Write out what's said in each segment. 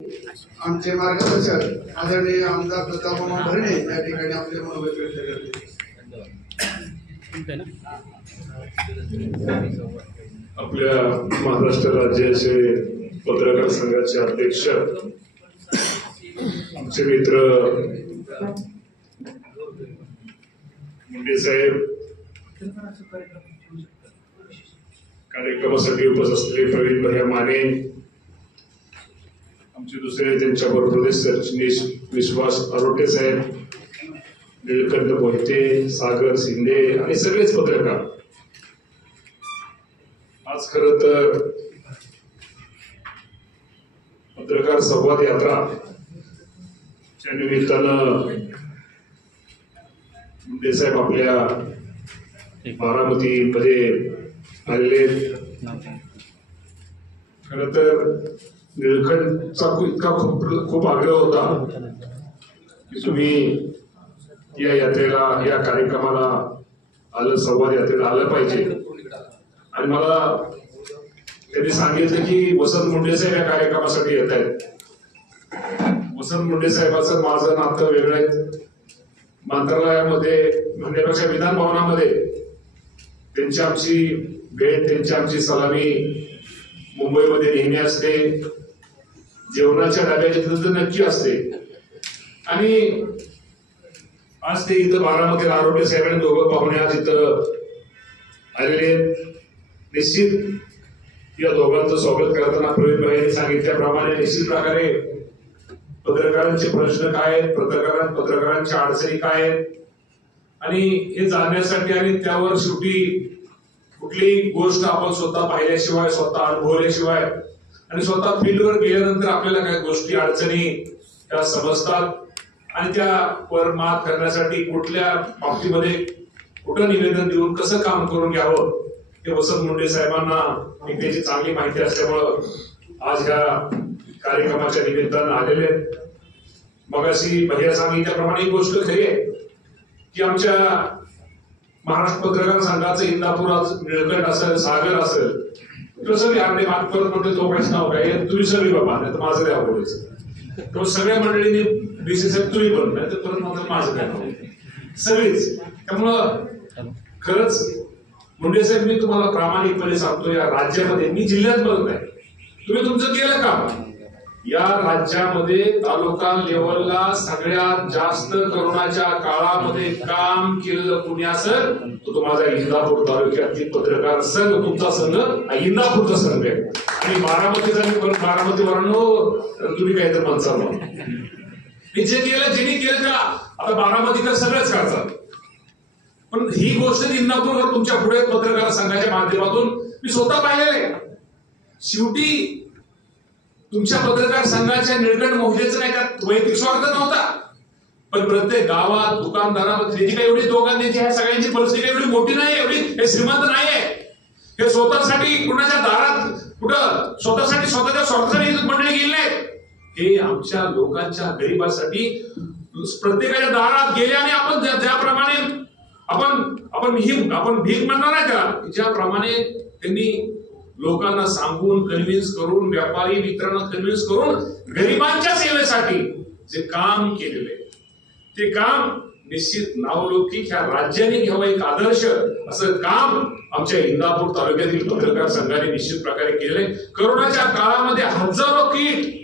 आमचे मार्गदर्शक आदरणीय आमदार प्रतापराव भरणे या ठिकाणी आपले मनोगत व्यक्त करते। आपल्या महाराष्ट्र राज्याचे पत्रकार संघाचे अध्यक्ष आमचे मित्र मुंडे साहेब, कार्यक्रमासाठी उपस्थित असलेले प्रवीण भैया माने, आमचे दुसरे त्यांच्याबरोबर प्रदेश सरचिटणीस विश्वास अरोटे साहेब, नीलकंठ मोहिते, सागर शिंदे आणि सगळेच पत्रकार, आज खरं तर पत्रकार संवाद यात्रा च्या निमित्तानं मुंडे साहेब आपल्या बारामती मध्ये आलेले। खरं तर निलखंठचा इतका खूप आग्रह होता की तुम्ही या यात्रेला, या कार्यक्रमाला आलं, संवाद यात्रेला आलं पाहिजे। आणि मला त्यांनी सांगितलं की वसंत मुंडे साहेब या कार्यक्रमासाठी येत आहेत। वसंत मुंडे साहेबांचं माझं नातं वेगळं आहे। मंत्रालयामध्ये म्हणण्यापेक्षा विधान भवनामध्ये त्यांची आमची भेट, त्यांची आमची सलामी मुंबईमध्ये नेहमी असते, जेवणाच्या डब्याच्या तिथं तर नक्की असते। आणि आज ते इथं बारामती आरोटे साहेब आणि दोघं पाहुणे आज इथं आलेले। निश्चित या दोघांचं स्वागत करताना प्रवीण भाईंनी सांगितल्याप्रमाणे निश्चित प्रकारे पत्रकारांचे प्रश्न काय आहेत, पत्रकारांच्या अडचणी काय आहेत आणि हे जाणण्यासाठी आणि त्यावर शेवटी कुठलीही गोष्ट आपण स्वतः पाहिल्याशिवाय, स्वतः अनुभवल्याशिवाय आणि स्वतः फील्डवर गेल्यानंतर आपल्याला काही गोष्टी अडचणी त्या समजतात आणि त्यावर मात करण्यासाठी कुठल्या बाबतीमध्ये कुठं निवेदन देऊन कसं काम करून घ्यावं हे वसंत मुंडे साहेबांना त्याची चांगली माहिती असल्यामुळं आज ह्या कार्यक्रमाच्या निमित्तानं आलेले। मगाशी भैया सांगितल्याप्रमाणे ही गोष्ट खरी आहे की आमच्या महाराष्ट्र पत्रकार संघाचं इंदापूर निळकंठ असेल, सागर असेल, कसं अर्धे मागपर्यंत म्हणते तो काहीच नाव काय तुम्ही सगळी बाबा, नाही तर माझं काय बोलायचं, तो सगळ्या मंडळींनी बीसी साहेब तुम्ही पण, नाही तर परत म्हणतात माझं काय नाव, सगळीच। त्यामुळं खरंच मुंडे साहेब, मी तुम्हाला प्रामाणिकपणे सांगतो, या राज्यामध्ये मी जिल्ह्यात बोलत नाही, तुम्ही तुमचं केलं काम। या राज्यामध्ये तालुका लेवलला सगळ्यात जास्त करोनाच्या काळामध्ये काम केलेलं कुणी असेल तो माझा इंदापूर तालुक्यातील पत्रकार संघ, तुमचा संघ इंदापूरचा संघ आहे। आणि बारामतीवरांनो तुम्ही काहीतरी म्हणसाल, मी जे केलं, ज्यांनी केलं त्याला आता बारामतीकर सगळंच करतात, पण ही गोष्ट इंदापूरवर तुमच्या पुढे पत्रकार संघाच्या माध्यमातून मी स्वतः पाहिलेले। शेवटी तुमच्या पत्रकार संघाच्या निळकंठ मोहितेचं काय त्यात वैयक्तिक स्वार्थ नव्हता, पण प्रत्येक गावात, दुकानदारामध्ये त्याची काही एवढी दोघांची ह्या सगळ्यांची परिस्थिती एवढी मोठी नाही, एवढी हे श्रीमंत नाहीये, हे स्वतःसाठी कुणाच्या दारात कुठं स्वतःच्या स्वार्थासाठी मंडळी गेली नाहीत, हे आमच्या लोकांच्या गरिबांसाठी प्रत्येकाच्या दारात गेले। आणि आपण ज्याप्रमाणे आपण भीक म्हणणार नाही त्याला, ज्याप्रमाणे त्यांनी लोकांना सांगून, कन्व्हिन्स करून, व्यापारी मित्रांना कन्व्हिन्स करून गरिबांच्या सेवेसाठी जे काम केलेले, ते काम निश्चित नावलौकिक ह्या राज्याने घ्यावं, एक आदर्श असं काम आमच्या इंदापूर तालुक्यातील पत्रकार संघाने निश्चित प्रकारे केलेले। करोनाच्या काळामध्ये हजारो किट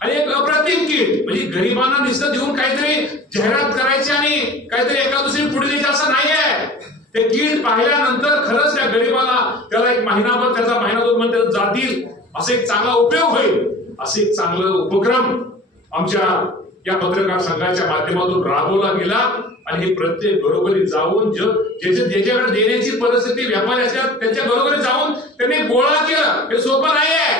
आणि एक अप्रतिम किट, म्हणजे गरिबांना नुसतं देऊन काहीतरी जाहिरात करायची आणि काहीतरी एका दुसरी पुढे द्यायची असं नाहीये। ते किट पाहिल्यानंतर खरंच त्या गरिबाला त्याला एक महिनाभर, त्याचा महिना 2 महिने जातील असं एक चांगला उपयोग होईल, असं एक चांगलं उपक्रम आमच्या या पत्रकार संघाच्या माध्यमातून राबवला गेला। आणि हे प्रत्येक घरोघरी जाऊन ज्याच्याकडे देण्याची परिस्थिती व्यापारी असतात त्यांच्या घरोघरी जाऊन त्यांनी गोळा केलं, हे सोपं नाहीये,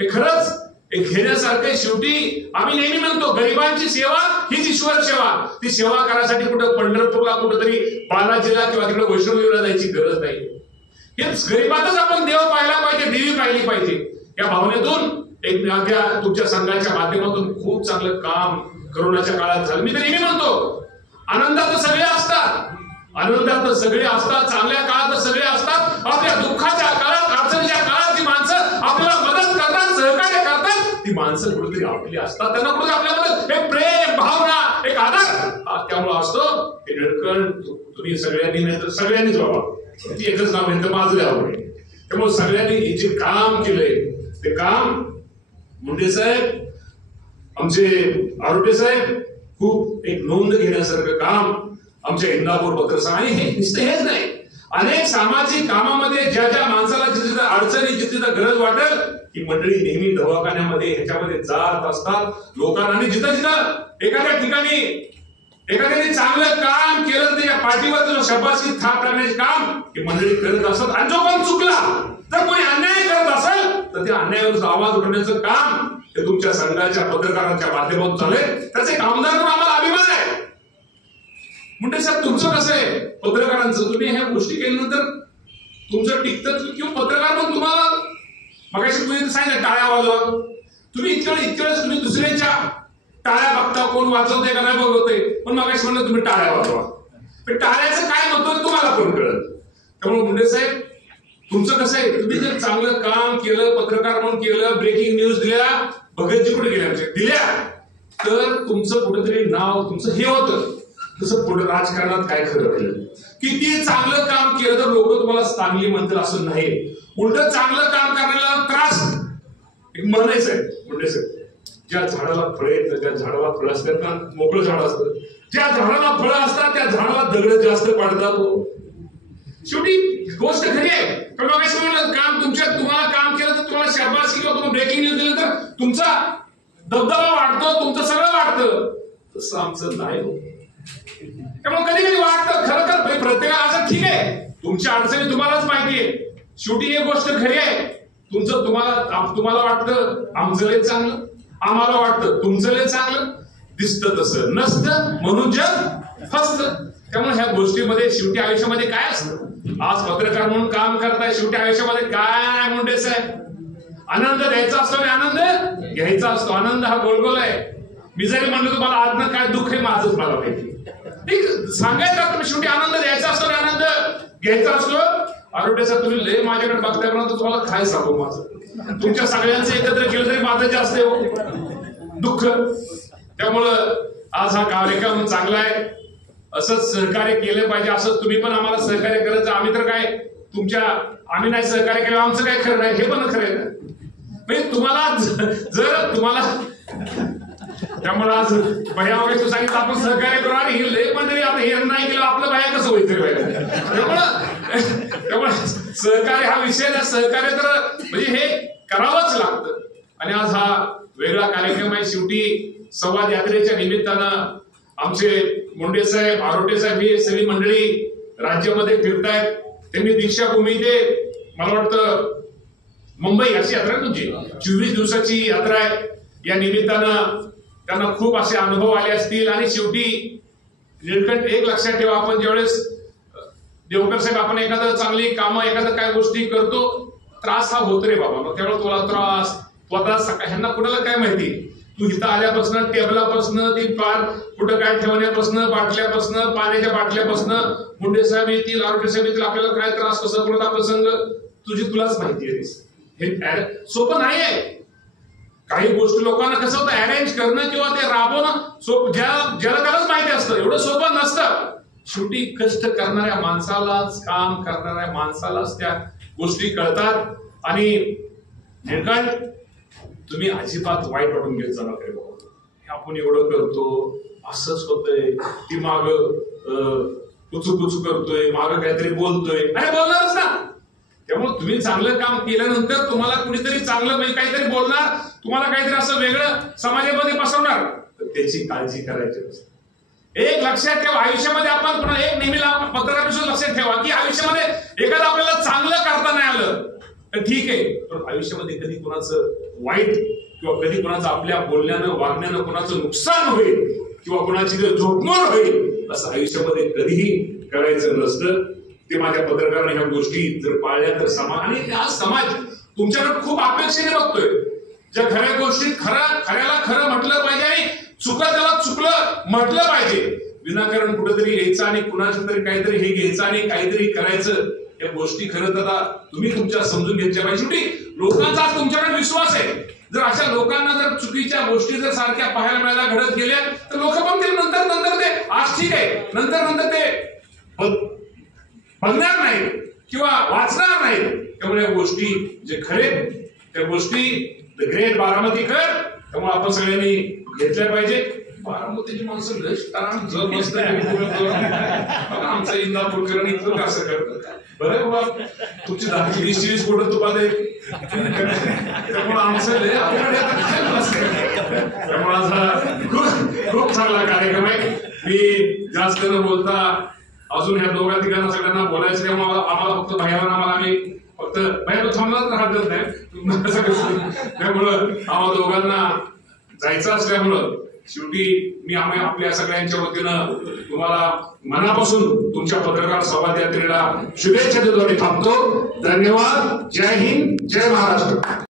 हे खरंच एक घेण्यासारखं। शेवटी आम्ही नेहमी म्हणतो गरिबांची सेवा हीच ईश्वर सेवा, ती सेवा करायसाठी कुठं पंढरपूरला, कुठंतरी बालाजीला किंवा तिकडे वैष्णवदेवीला जायची गरज नाही, हेच गरिबातच आपण देव पाहिला पाहिजे, देवी पाहिली पाहिजे। या भावनेतून एक तुमच्या संघाच्या माध्यमातून खूप चांगलं काम करोनाच्या काळात झालं। मी तर नेहमी म्हणतो आनंदात सगळे असतात, आनंदात सगळे असतात, चांगल्या काळात सगळे असतात, आपल्या दुःखाच्या काळात, अडचणीच्या काळात ती माणसं आपल्याला मदत करतात, सहकार्य करतात, ती माणसं कुठेतरी आपली असतात, त्यांना कुठेतरी आपल्याबद्दल एक प्रेम, भावना, एक आदर त्यामुळे असतो. हे निळकंठ तुम्ही सगळ्यांनी, नाही तर सगळ्यांनीच बाबा, ती एकच नाव आहे माझं द्यावं. त्यामुळे सगळ्यांनी हे जे काम केलंय ते काम मुंडे साहेब, आमचे आरोटे साहेब, खूप एक नोंद घेण्यासारखं काम आमच्या इंदापूर पत्रसंघ. आणि हे नुसतं हेच नाही, अनेक सामाजिक कामामध्ये ज्या ज्या माणसाला जिथे अडचणी, जिथे गरज वाटेल, ही मंडळी नेहमी दवाखान्यामध्ये ह्याच्यामध्ये जात असतात लोकांना. आणि जिथं जिथं एखाद्या ठिकाणी एखाद्याने चांगलं काम केलं तर या पाठीवर शब्बाशी थाप टाकण्याचे काम ही मंडळी करत असतात. आणि जो कोण चुकला, जर कोणी अन्याय करत असेल तर त्या अन्यायावर आवाज उठवण्याचं काम हे तुमच्या संघाच्या पत्रकारांच्या माध्यमातून चालेल. त्याचे कामदार म्हणून आम्हाला अभिमान आहे. मुंडे साहेब, तुमचं कसं आहे पत्रकारांचं, तुम्ही ह्या गोष्टी केल्यानंतर तुमचं टिकतं किंवा पत्रकार पण तुम्हाला मगाशी तुम्ही सांगितलं टाळ्या वाजवा, तुम्ही इतक्या वेळेस तुम्ही दुसऱ्यांच्या टाळ्या बघता, कोण वाजवते का नाही बघवते, पण मगाशी म्हणलं तुम्ही टाळ्या वाजवा. पण टाळ्याचं काय महत्व तुम्हाला पण कळत. त्यामुळे मुंडे साहेब, तुमचं कसं आहे, तुम्ही जर चांगलं काम केलं, पत्रकार म्हणून केलं, ब्रेकिंग न्यूज दिल्या, भगतजी कुठे गेल्या दिल्या, तर तुमचं कुठेतरी नाव तुमचं हे होतं. तसं पुढे राजकारणात काय खरं राहिलं, किती चांगलं काम केलं तर लोक तुम्हाला चांगली म्हणतील असं नाही. उलट चांगलं काम करण्याला त्रास एक म्हणायचं आहे. मुंडे साहेब, ज्या झाडाला फळ येतं, ज्या झाडाला फळ असतात ना, मोकळं झाड असतं, ज्या झाडाला फळं असतात त्या झाडाला दगड जास्त पडतात. शेवटी गोष्ट खरी आहे. पण म्हणलं काम तुम्हाला काम केलं तर तुम्हाला शाबासकी किंवा तुम्हाला ब्रेकिंग न्यूज दिलं तर तुमचा दबदबा वाढतो, तुमचं सगळं वाढतं. तसं आमचं नाही होत. त्यामुळे कधी कधी वाटतं खरं प्रत्येकाला असं ठीक आहे, तुमच्या अडचणी तुम्हालाच माहितीये. शेवटी एक गोष्ट खरी आहे, तुमचं तुम्हाला वाटतं आमचं लय चांगलं, आम्हाला वाटतं तुमचं लय चांगलं, दिसतं तसं नसतं, म्हणून जग फसतं. त्यामुळे ह्या गोष्टीमध्ये शेवटी आयुष्यामध्ये काय असतं, आज पत्रकार म्हणून काम करताय, शेवटी आयुष्यामध्ये काय मुंडे साहेब, आनंद द्यायचा असतो आणि आनंद घ्यायचा असतो. आनंद हा गोलगोल आहे. मी जरी म्हणलं तुम्हाला आजनं काय दुःख आहे माझंच मला माहिती, सांगायचं तुम्ही शेवटी आनंद द्यायचा असतो आणि आनंद घ्यायचा असतो. आरोग्य साहेब, तुम्ही लय माझ्याकडे बघताय म्हणून तुम्हाला काय सांगू, माझं तुमच्या सगळ्यांचं एकत्र केलं तरी माझं जास्त दुःख. त्यामुळं आज हा कार्यक्रम चांगला आहे, असंच सहकार्य केलं पाहिजे. असंच तुम्ही पण आम्हाला सहकार्य करायचं. आम्ही तर काय आम्ही नाही सहकार्य केलं, आमचं काय खरं नाही, हे पण खरं आहे ना. म्हणजे तुम्हाला जर तुम्हाला त्यामुळे आज भया वगैरे सांगितलं आपण सहकार्य करू, आणि हे लय मंडळी आता हे नाही केलं आपलं भया कसं व्हायचं. त्यामुळे सहकार्य हा विषय ना, सहकार्य तर म्हणजे हे करावंच लागतं. आणि आज हा वेगळा कार्यक्रम आहे. शेवटी संवाद यात्रेच्या निमित्तानं आमचे मुंडे साहेब, आरोटे साहेब ही सगळी मंडळी राज्यामध्ये फिरतायत. त्यांनी दीक्षाभूमी ते मला वाटतं मुंबई अशी यात्रा तुमची 24 दिवसाची यात्रा आहे. या निमित्तानं त्यांना खूप असे अनुभव आले असतील. आणि शेवटी निळकंठ एक लक्षात ठेवा, आपण ज्यावेळेस देवकर साहेब आपण एखादं चांगली कामं एखादं काय गोष्टी करतो, त्रास हा होत रे बाबा. मग त्यावेळेस तुला त्रास स्वतः ह्यांना कुणाला काय माहिती, तू इथं आल्यापासून टेबलापासून ती पार कुठं काय ठेवण्यापासून, बाटल्यापासून, पाण्याच्या बाटल्यापासून मुंडे साहेब येतील, आरोग्य साहेब येतील, आपल्याला काय त्रास कसं करत आपलं संघ तुलाच माहिती आहे. हे सोपं नाही आहे. काही गोष्टी लोकांना कसं होतं, अरेंज करणं किंवा ते राबवणं ज्याला त्यालाच माहिती असतं, एवढं सोपं नसतं. शेवटी कष्ट करणाऱ्या माणसालाच, काम करणाऱ्या माणसालाच त्या गोष्टी कळतात. आणि निळकंठ, तुम्ही अजिबात वाईट वाटून घेत जाणार काय बाबा, हे आपण एवढं करतो, असंच होतंय, ती माग कुचू करतोय, माग काहीतरी बोलतोय, अरे बोलणारच ना. त्यामुळे तुम्ही चांगलं काम केल्यानंतर तुम्हाला कुणीतरी चांगलं काहीतरी बोलणार, तुम्हाला काहीतरी असं वेगळं समाजामध्ये पसरवणार, तर त्याची काळजी करायची नसते. एक लक्षात ठेवा, आयुष्यामध्ये आपण पुन्हा एक नेहमीला पत्रकारांपासून लक्षात ठेवा की आयुष्यामध्ये एखादं आपल्याला चांगलं करता नाही आलं तर ठीक आहे, पण आयुष्यामध्ये कधी कुणाचं वाईट किंवा कधी कुणाचं आपल्या बोलण्यानं वागण्यानं कुणाचं नुकसान होईल किंवा कुणाची झोपमोड होईल असं आयुष्यामध्ये कधीही करायचं नसतं. ते माझ्या पत्रकारांनी ह्या गोष्टी जर पाळल्या तर समाज, आणि हा समाज तुमच्याकडे खूप अपेक्षेने बघतोय. ज्या खऱ्या गोष्टीत खऱ्याला खरं म्हटलं पाहिजे आणि चुका त्याला चुकलं म्हटलं पाहिजे. विनाकारण कुठेतरी यायचं आणि कुणाचं तरी काहीतरी हे घ्यायचं आणि काहीतरी करायचं, या गोष्टी खरं तर आता तुम्ही तुमच्या समजून घेतल्या पाहिजे. शेवटी लोकांचा आज तुमच्याकडे विश्वास आहे. जर अशा लोकांना जर चुकीच्या गोष्टी जर सारख्या पाहायला मिळायला घडत गेल्या तर लोक पण ते नंतर ते आज ठीक आहे नंतर ते बघणार नाहीत किंवा वाचणार नाहीत. त्यामुळे गोष्टी जे खरे त्या गोष्टी द ग्रेट बारामतीकर त्यामुळे आपण सगळ्यांनी घेतल्या पाहिजे. बारामतीची माणसं मस्त आमचं इंदापूरकर इतकं असं करतात. बरं बाबा तुमची 10-20 कोटी तुपात आहे त्यामुळे आमचं त्यामुळे असा खूप चांगला कार्यक्रम आहे. मी जास्त न बोलता अजून ह्या दोघा तिघांना सगळ्यांना बोलायचं त्यामुळे आम्हाला फक्त बाहेर आम्ही फक्त बाहेर थांबला तर हरकत नाही. त्यामुळं आम्हाला दोघांना जायचं असल्यामुळं शेवटी मी आपल्या सगळ्यांच्या वतीनं तुम्हाला मनापासून तुमच्या पत्रकार संवाद यात्रेला शुभेच्छा देतो आणि थांबतो. धन्यवाद. जय हिंद, जय महाराष्ट्र.